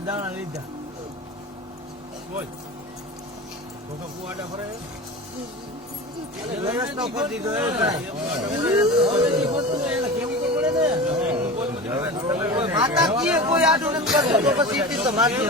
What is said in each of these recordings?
દાણા લીધા માતા કોઈ આડું નથી કરતો તો પછી તો માગી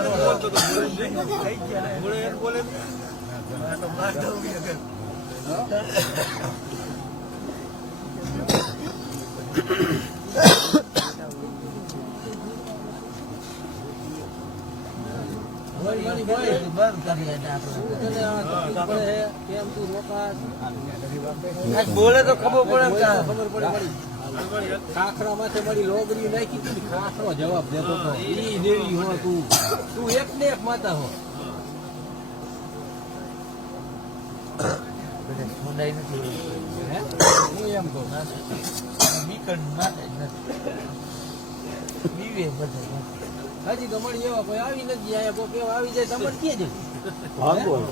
બોલે તો ખબર પડે ખાખરા માથે મારી લોગરી નાખી ખાખરો જવાબ દેતો હતો ઈ દેવી હો તું એક ને એક માતા હો હું એમ કહું બીકણ માતા બીવે બધા હજી તો મળી એવા કોઈ આવી નથી આયા કોઈ કેવા આવી જાય તમને કે છે ભાગવાન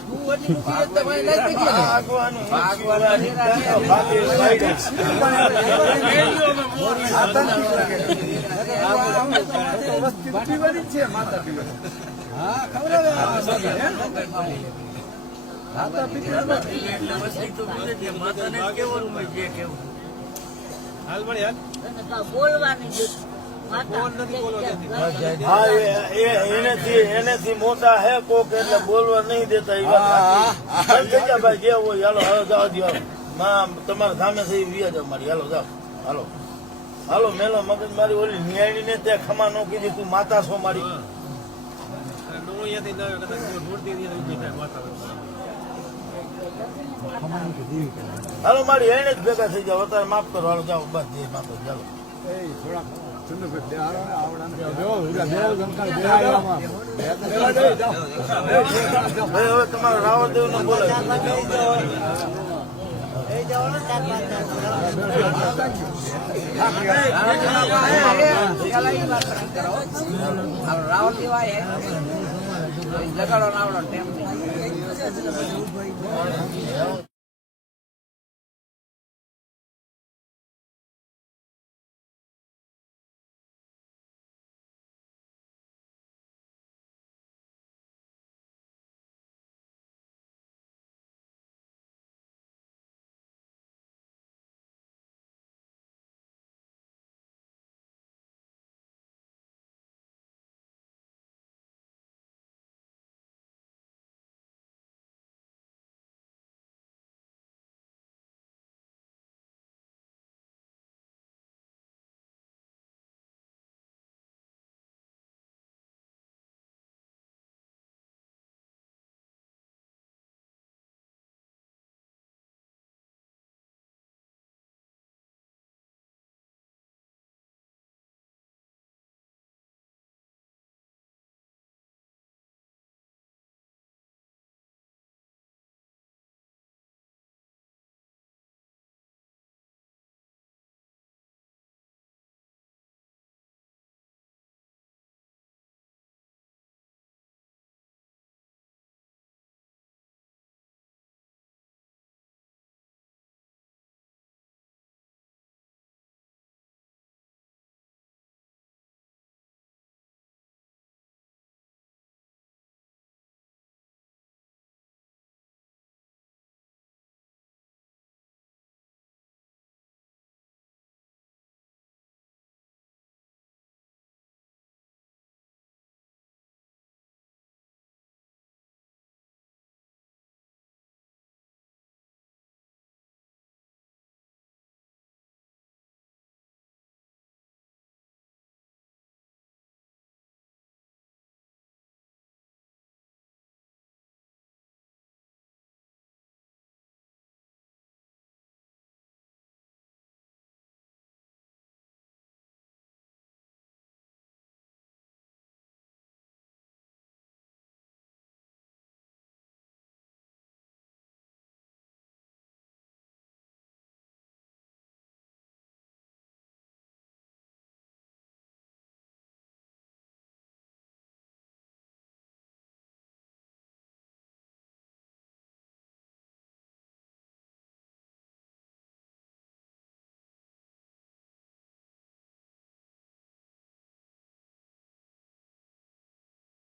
તું હજી નું કે તમારે લાગી કે ભાગવાન છે માતા હા ખબર માતા પિતા માતાને કેવું છે કેવું હાલ મળી હાલ બોલવાની એનેથી મોટા હે કોક એટલે બોલવા નહીં દેતા ભાઈ જે હોય હાલો હાલો જાઓ દો તમારા સામે થઈ વ્યા જાવ મારી હાલો જાઓ હાલો હાલો મેલો મગજ મારી ઓલી ન્યાયની ને તે ખમા નો કીધી તું માતા છો મારી હાલો મારી એને જ ભેગા થઈ જાવ અત્યારે માફ કરો હાલો જાઓ બસ જે માતો ચાલો હવે તમારો રાવણદેવ નો બોલે રાવણદેવ